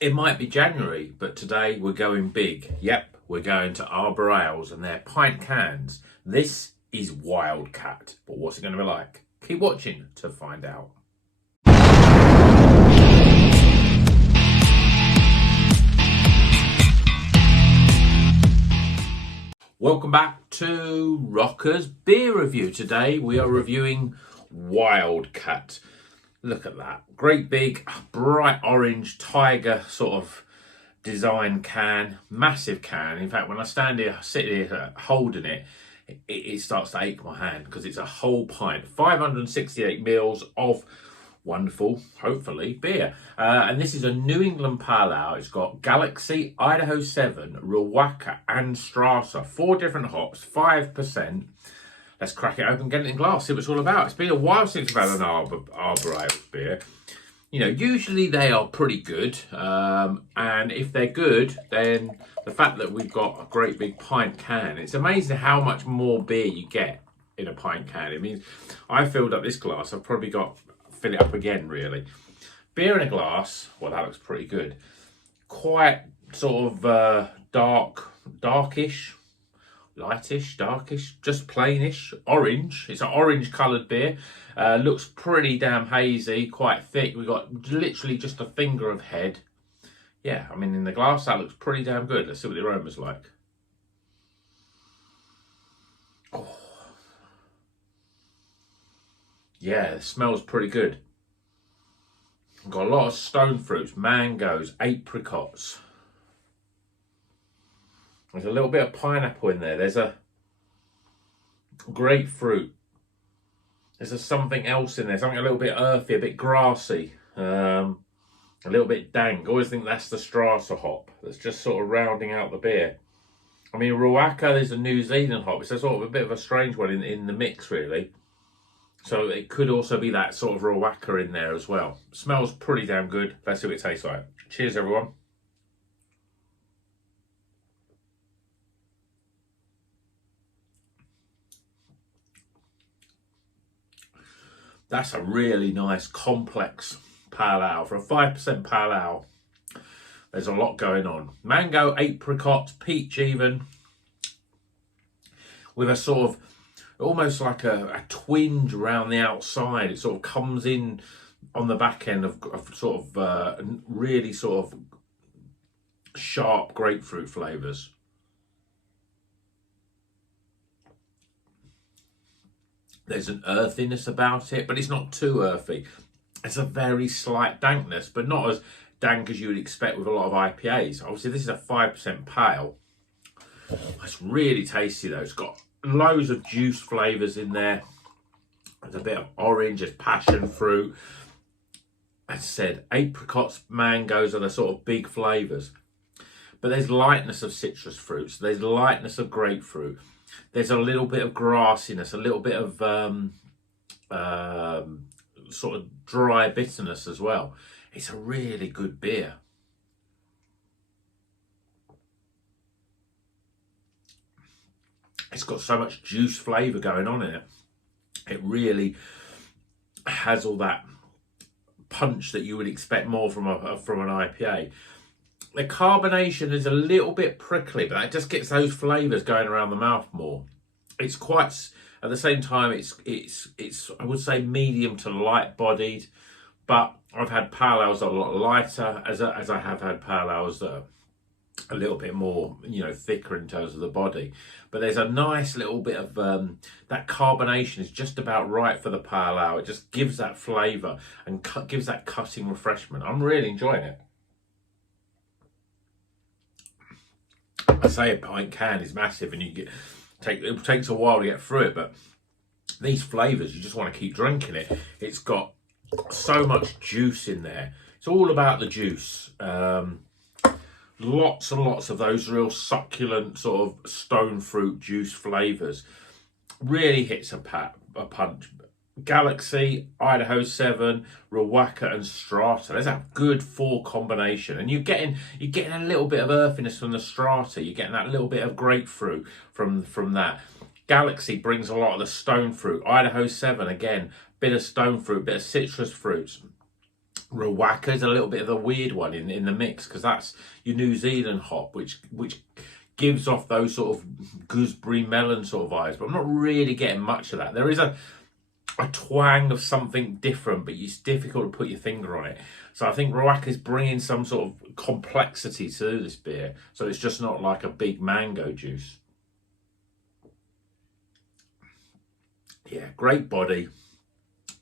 It might be January, but today we're going big. Yep, we're going to Arbor Ales and their pint cans. This is Wildcat, but what's it going to be like? Keep watching to find out. Welcome back to Rocker's Beer Review. Today we are reviewing Wildcat. Look at that. Great big, bright orange tiger sort of design can. Massive can. In fact, when I sit here holding it, it starts to ache my hand because it's a whole pint. 568 mils of wonderful, hopefully, beer. And this is a New England Pale Ale. It's got Galaxy, Idaho 7, Wildcat and Strata. 4 different hops, 5%. Let's crack it open, get it in glass, see what it's all about. It's been a while since we've had an Arbor Ales beer. You know, usually they are pretty good. And if they're good, then the fact that we've got a great big pint can, it's amazing how much more beer you get in a pint can. It means I filled up this glass. I've probably got to fill it up again, really. Beer in a glass, well, that looks pretty good. Quite sort of darkish. Lightish, darkish, just plainish, orange. It's an orange coloured beer. Looks pretty damn hazy, quite thick. We've got literally just a finger of head. Yeah, I mean, in the glass, that looks pretty damn good. Let's see what the aroma's like. Oh. Yeah, it smells pretty good. Got a lot of stone fruits, mangoes, apricots. There's a little bit of pineapple in there. There's a grapefruit. There's something else in there. Something a little bit earthy, a bit grassy, a little bit dank. I always think that's the Strata hop that's just sort of rounding out the beer. I mean, Wildcat is a New Zealand hop. It's a sort of a bit of a strange one in the mix, really. So it could also be that sort of Wildcat in there as well. Smells pretty damn good. Let's see what it tastes like. Cheers, everyone. That's a really nice, complex pale ale. For a 5% pale ale, there's a lot going on. Mango, apricot, peach even, with a sort of, almost like a twinge around the outside. It sort of comes in on the back end of sort of really sort of sharp grapefruit flavours. There's an earthiness about it, but it's not too earthy. It's a very slight dankness, but not as dank as you would expect with a lot of IPAs. Obviously, this is a 5% pale. It's really tasty, though. It's got loads of juice flavours in there. There's a bit of orange, there's passion fruit. As I said, apricots, mangoes are the sort of big flavours. But there's lightness of citrus fruits. There's lightness of grapefruit. There's a little bit of grassiness, a little bit of sort of dry bitterness as well. It's a really good beer. It's got so much juice flavour going on in it. It really has all that punch that you would expect more from an IPA. The carbonation is a little bit prickly, but that just gets those flavours going around the mouth more. It's quite, at the same time, it's I would say medium to light bodied, but I've had pale ales that are a lot lighter, as I have had pale ales that are a little bit more, you know, thicker in terms of the body. But there's a nice little bit of that carbonation is just about right for the pale ale. It just gives that flavour and gives that cutting refreshment. I'm really enjoying it. I say a pint can is massive, and it takes a while to get through it, but these flavours, you just want to keep drinking it. It's got so much juice in there. It's all about the juice. Lots and lots of those real succulent sort of stone fruit juice flavours. Really hits a punch. Galaxy, Idaho 7, Wildcat and Strata. There's a good 4 combination. And you're getting a little bit of earthiness from the Strata. You're getting that little bit of grapefruit from that. Galaxy brings a lot of the stone fruit. Idaho 7, again, bit of stone fruit, bit of citrus fruits. Rowacca is a little bit of a weird one in the mix, because that's your New Zealand hop, which gives off those sort of gooseberry melon sort of vibes, but I'm not really getting much of that. There is a twang of something different, but it's difficult to put your finger on it. So I think Rowacca is bringing some sort of complexity to this beer, so it's just not like a big mango juice. Yeah, great body,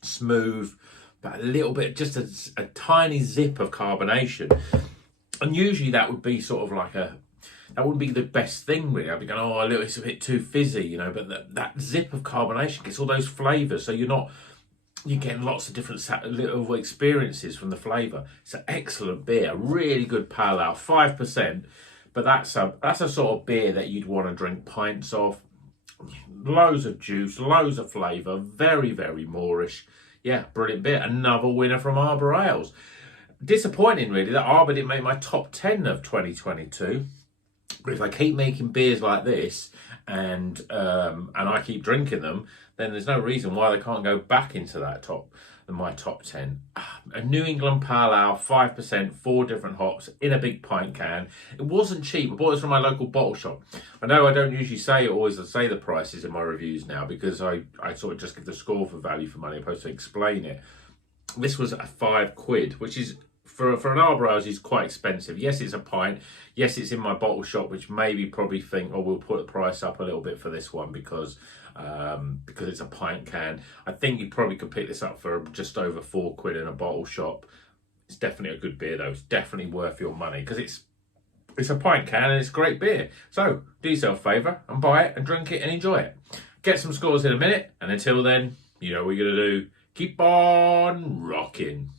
smooth, but a little bit, just a tiny zip of carbonation. And usually that would be sort of like that wouldn't be the best thing, really. I'd be going, oh, it's a bit too fizzy, you know, but that zip of carbonation gets all those flavours, so you're getting lots of different little experiences from the flavour. It's an excellent beer, a really good pale ale, 5%, but that's a sort of beer that you'd want to drink pints of. Loads of juice, loads of flavour, very, very moreish. Yeah, brilliant beer. Another winner from Arbor Ales. Disappointing, really, that Arbor didn't make my top 10 of 2022. But if I keep making beers like this and I keep drinking them, then there's no reason why they can't go back into my top 10. A New England Pale Ale, 5%, 4 different hops in a big pint can. It wasn't cheap. I bought this from my local bottle shop. I know I don't usually always say the prices in my reviews now, because I sort of just give the score for value for money opposed to explain it. This was £5, which is, for an Arbor Ales, is quite expensive. Yes, it's a pint. Yes, it's in my bottle shop, which probably think, oh, we'll put the price up a little bit for this one because it's a pint can. I think you probably could pick this up for just over £4 in a bottle shop. It's definitely a good beer, though. It's definitely worth your money, because it's a pint can and it's great beer. So do yourself a favour and buy it and drink it and enjoy it. Get some scores in a minute, and until then, you know what we're going to do. Keep on rocking.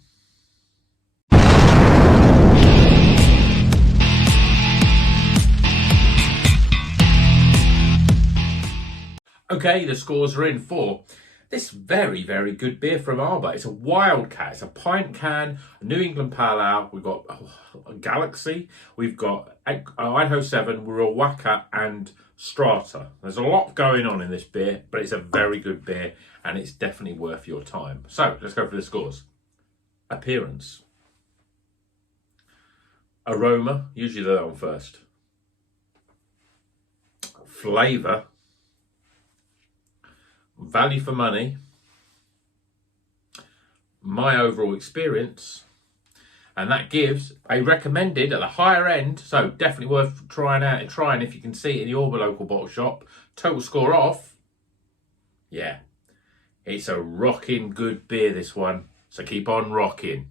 Okay, the scores are in for this very, very good beer from Arbor. It's a Wildcat. It's a pint can, a New England Pale Ale. We've got Galaxy. We've got Idaho 7, Rowacca, and Strata. There's a lot going on in this beer, but it's a very good beer, and it's definitely worth your time. So, let's go for the scores. Appearance. Aroma. Usually they're on first. Flavour. Value for money, my overall experience, and that gives a recommended at the higher end, so definitely worth trying if you can see it in your local bottle shop. Total score off, yeah, it's a rocking good beer, this one, so keep on rocking.